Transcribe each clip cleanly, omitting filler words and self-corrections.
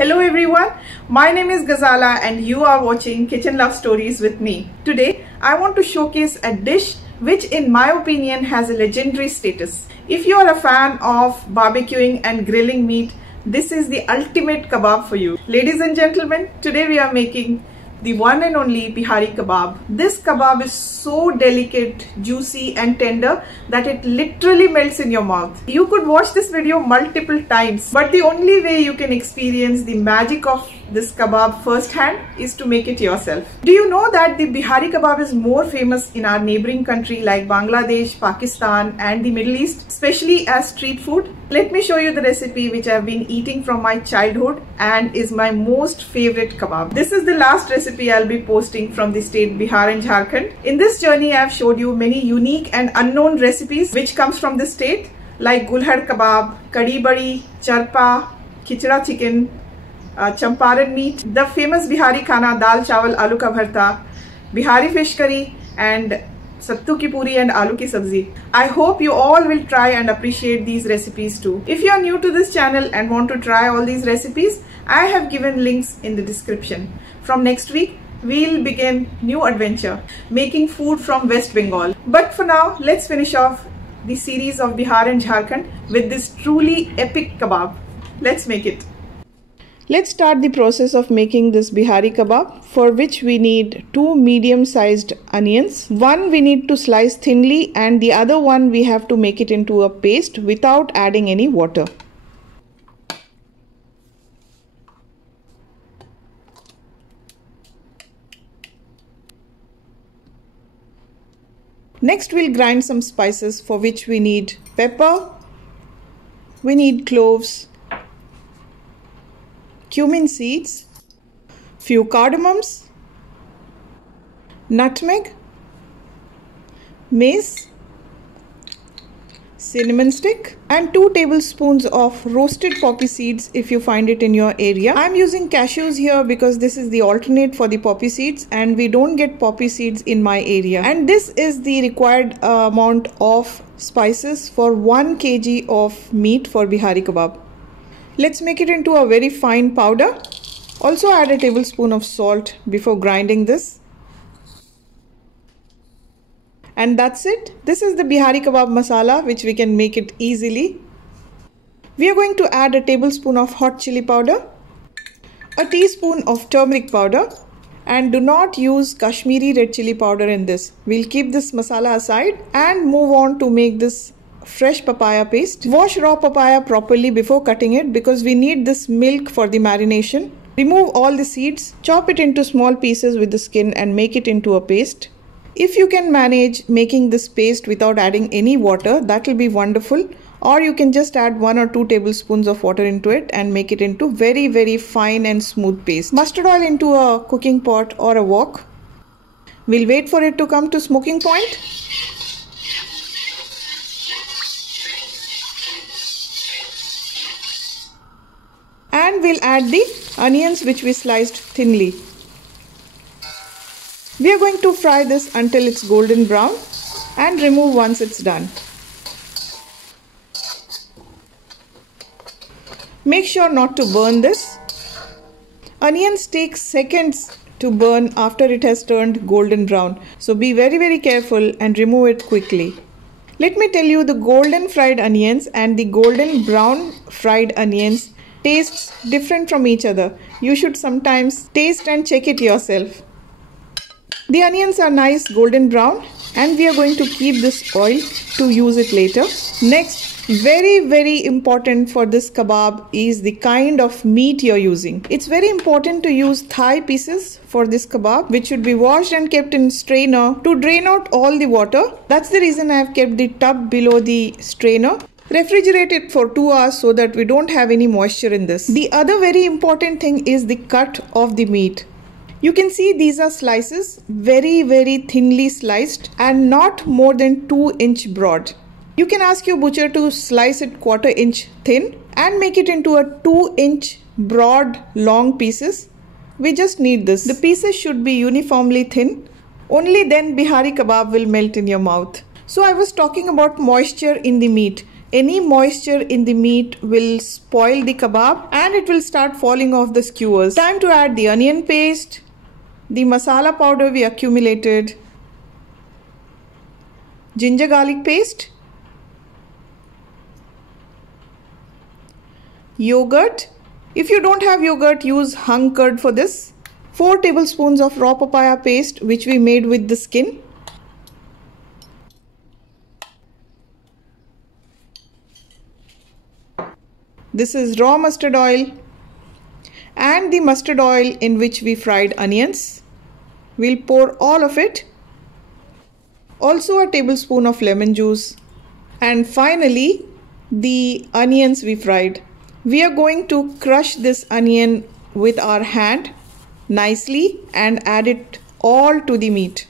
Hello everyone, my name is Ghazala and you are watching Kitchen Love Stories with me. Today I want to showcase a dish which in my opinion has a legendary status. If you are a fan of barbecuing and grilling meat, this is the ultimate kebab for you. Ladies and gentlemen, today we are making the one and only Bihari kebab. This kebab is so delicate, juicy and tender that it literally melts in your mouth. You could watch this video multiple times, but the only way you can experience the magic of this kebab firsthand is to make it yourself. Do you know that the Bihari kebab is more famous in our neighboring country like Bangladesh, Pakistan and the Middle East, especially as street food? Let me show you the recipe which I have been eating from my childhood and is my most favorite kebab. This is the last recipe I'll be posting from the state Bihar and Jharkhand. In this journey I have showed you many unique and unknown recipes which comes from the state like gulhad kebab, kadi badi, charpa, khichda chicken, Champaran meat, the famous Bihari khana dal chawal aloo ka bharta, Bihari fish curry and sattu ki puri and aloo ki sabzi. I hope you all will try and appreciate these recipes too. If you are new to this channel and want to try all these recipes, I have given links in the description. From next week, we'll begin new adventure, making food from West Bengal. But for now, let's finish off the series of Bihar and Jharkhand with this truly epic kebab. Let's make it. Let's start the process of making this Bihari kebab, for which we need 2 medium-sized onions. One we need to slice thinly and the other one we have to make it into a paste without adding any water. Next we'll grind some spices, for which we need pepper, we need cloves, cumin seeds, few cardamoms, nutmeg, mace, cinnamon stick and 2 tablespoons of roasted poppy seeds if you find it in your area. I'm using cashews here because this is the alternate for the poppy seeds and we don't get poppy seeds in my area. And this is the required amount of spices for 1 kg of meat for Bihari kebab. Let's make it into a very fine powder. Also add a tablespoon of salt before grinding this. And that's it. This is the Bihari kebab masala which we can make it easily. We are going to add a tablespoon of hot chili powder, a teaspoon of turmeric powder, and do not use Kashmiri red chili powder in this. We'll keep this masala aside and move on to make this fresh papaya paste. Wash raw papaya properly before cutting it because we need this milk for the marination. Remove all the seeds, chop it into small pieces with the skin and make it into a paste. If you can manage making this paste without adding any water, that will be wonderful. Or you can just add 1 or 2 tablespoons of water into it and make it into very fine and smooth paste. Mustard oil into a cooking pot or a wok. We'll wait for it to come to smoking point. And we'll add the onions which we sliced thinly. We are going to fry this until it's golden brown and remove once it's done. Make sure not to burn this. Onions take seconds to burn after it has turned golden brown. So be very careful and remove it quickly. Let me tell you, the golden fried onions and the golden brown fried onions tastes different from each other. You should sometimes taste and check it yourself. The onions are nice golden brown and we are going to keep this oil to use it later. Next, very important for this kebab is the kind of meat you're using. It's very important to use thigh pieces for this kebab, which should be washed and kept in strainer to drain out all the water. That's the reason I have kept the tub below the strainer. Refrigerate it for 2 hours so that we don't have any moisture in this. The other very important thing is the cut of the meat. You can see these are slices, very thinly sliced and not more than 2 inch broad. You can ask your butcher to slice it 1/4 inch thin and make it into a 2 inch broad long pieces. We just need this. The pieces should be uniformly thin. Only then Bihari kebab will melt in your mouth. So I was talking about moisture in the meat. Any moisture in the meat will spoil the kebab and it will start falling off the skewers. Time to add the onion paste, the masala powder we accumulated, ginger garlic paste, yogurt. If you don't have yogurt, use hung curd for this. 4 tablespoons of raw papaya paste which we made with the skin. This is raw mustard oil and the mustard oil in which we fried onions. We'll pour all of it. Also a tablespoon of lemon juice. And finally, the onions we fried. We are going to crush this onion with our hand nicely and add it all to the meat.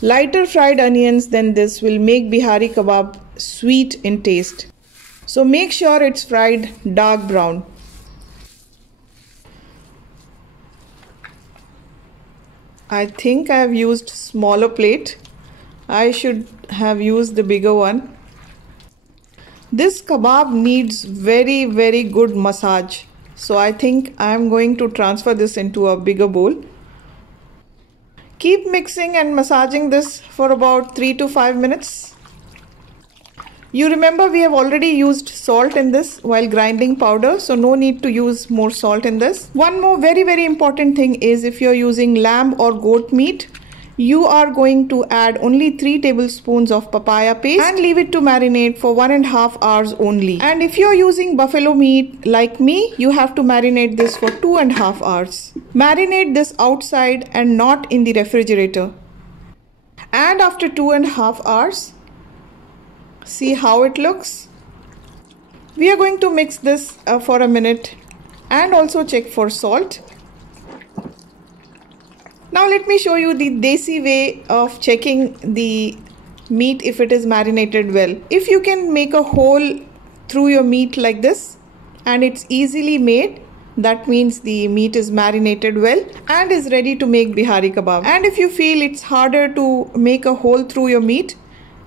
Lighter fried onions than this will make bihari kebab sweet in taste. So make sure it's fried dark brown. I think I have used smaller plate. I should have used the bigger one. This kebab needs very good massage. So I think I am going to transfer this into a bigger bowl. Keep mixing and massaging this for about 3 to 5 minutes. You remember we have already used salt in this while grinding powder, so no need to use more salt in this. One more very important thing is if you're using lamb or goat meat, you are going to add only 3 tablespoons of papaya paste and leave it to marinate for 1.5 hours only. And if you're using buffalo meat like me, you have to marinate this for 2.5 hours. Marinate this outside and not in the refrigerator. And after 2.5 hours, see how it looks. We are going to mix this for a minute and also check for salt. Now let me show you the desi way of checking the meat if it is marinated well. If you can make a hole through your meat like this and it's easily made, that means the meat is marinated well and is ready to make bihari kebab. And if you feel it's harder to make a hole through your meat,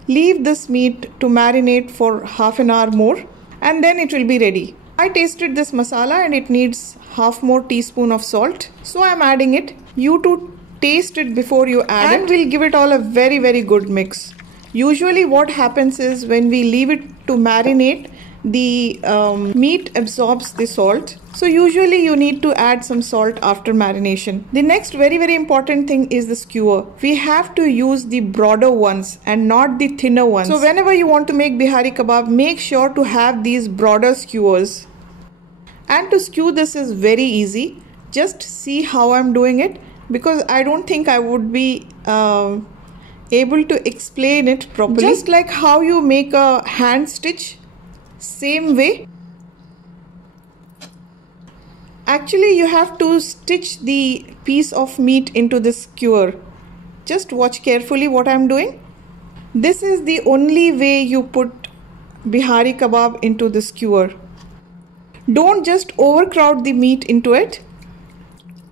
leave this meat to marinate for half an hour more and then it will be ready. I tasted this masala and it needs half more teaspoon of salt. So I am adding it. You too taste it before you add it. And we'll give it all a very good mix. Usually what happens is when we leave it to marinate, the meat absorbs the salt. So usually you need to add some salt after marination. The next very important thing is the skewer. We have to use the broader ones and not the thinner ones. So whenever you want to make bihari kebab, make sure to have these broader skewers. And to skew this is very easy. Just see how I'm doing it, because I don't think I would be able to explain it properly. Just like how you make a hand stitch, same way. Actually, you have to stitch the piece of meat into the skewer. Just watch carefully what I'm doing. This is the only way you put bihari kebab into the skewer. Don't just overcrowd the meat into it.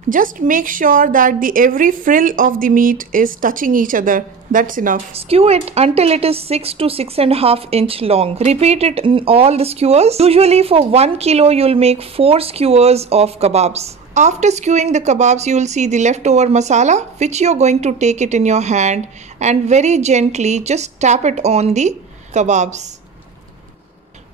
Just make sure that every frill of the meat is touching each other. That's enough. Skew it until it is 6 to 6.5 inch long. Repeat it in all the skewers. Usually for 1 kilo you'll make 4 skewers of kebabs. After skewing the kebabs, you will see the leftover masala, which you're going to take it in your hand and very gently just tap it on the kebabs.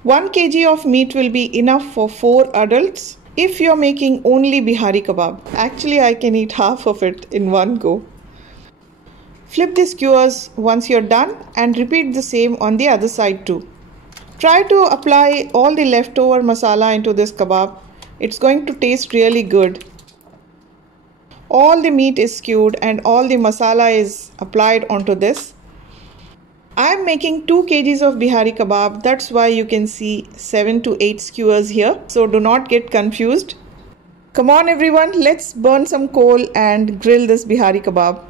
1 kg of meat will be enough for 4 adults. If you're making only bihari kebab, actually I can eat half of it in one go. Flip the skewers once you're done and repeat the same on the other side too. Try to apply all the leftover masala into this kebab. It's going to taste really good. All the meat is skewed and all the masala is applied onto this. I'm making 2 kgs of bihari kebab, that's why you can see 7 to 8 skewers here. So do not get confused. Come on everyone, let's burn some coal and grill this bihari kebab.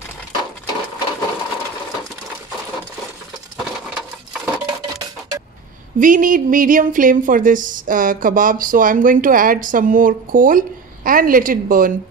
We need medium flame for this kebab, so I'm going to add some more coal and let it burn.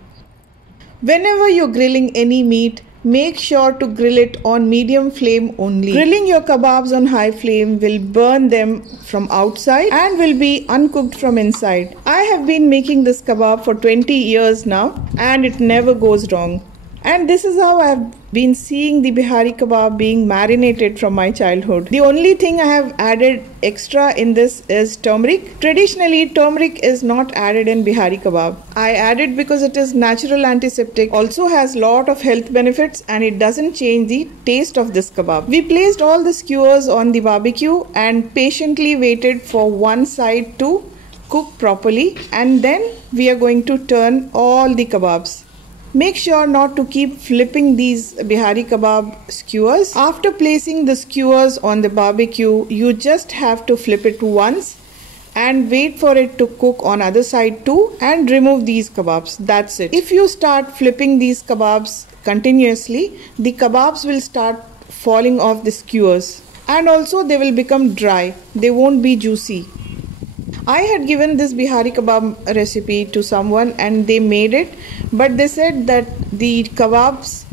Whenever you're grilling any meat, Make sure to grill it on medium flame only. Grilling your kebabs on high flame will burn them from outside and will be uncooked from inside. I have been making this kebab for 20 years now and it never goes wrong. And this is how I have been seeing the Bihari kebab being marinated from my childhood. The only thing I have added extra in this is turmeric. Traditionally, turmeric is not added in Bihari kebab. I added because it is natural antiseptic, also has lot of health benefits, and it doesn't change the taste of this kebab. We placed all the skewers on the barbecue and patiently waited for one side to cook properly, and then we are going to turn all the kebabs. Make sure not to keep flipping these Bihari kebab skewers. After placing the skewers on the barbecue, you just have to flip it once and wait for it to cook on other side too, and remove these kebabs. That's it. If you start flipping these kebabs continuously, the kebabs will start falling off the skewers, and also they will become dry. They won't be juicy. I had given this Bihari kebab recipe to someone and they made it, but they said that the kebabs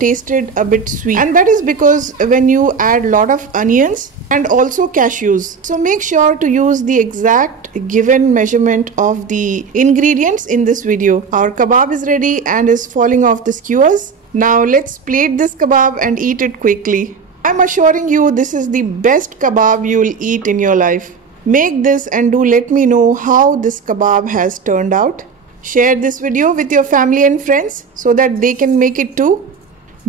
tasted a bit sweet, and that is because when you add lot of onions and also cashews. So make sure to use the exact given measurement of the ingredients in this video. Our kebab is ready and is falling off the skewers. Now let's plate this kebab and eat it quickly. I'm assuring you this is the best kebab you will eat in your life. Make this and do let me know how this kebab has turned out. Share this video with your family and friends so that they can make it too.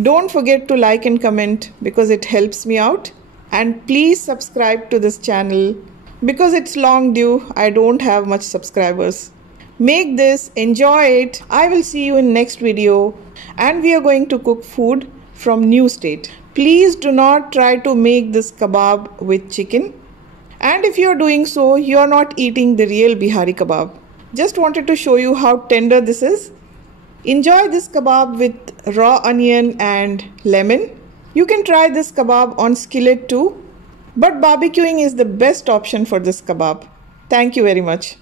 Don't forget to like and comment because it helps me out. And please subscribe to this channel because it's long due. I don't have much subscribers. Make this, enjoy it. I will see you in next video, and we are going to cook food from new state. Please do not try to make this kebab with chicken. And if you are doing so, you are not eating the real Bihari kebab. Just wanted to show you how tender this is. Enjoy this kebab with raw onion and lemon. You can try this kebab on skillet too, but barbecuing is the best option for this kebab. Thank you very much.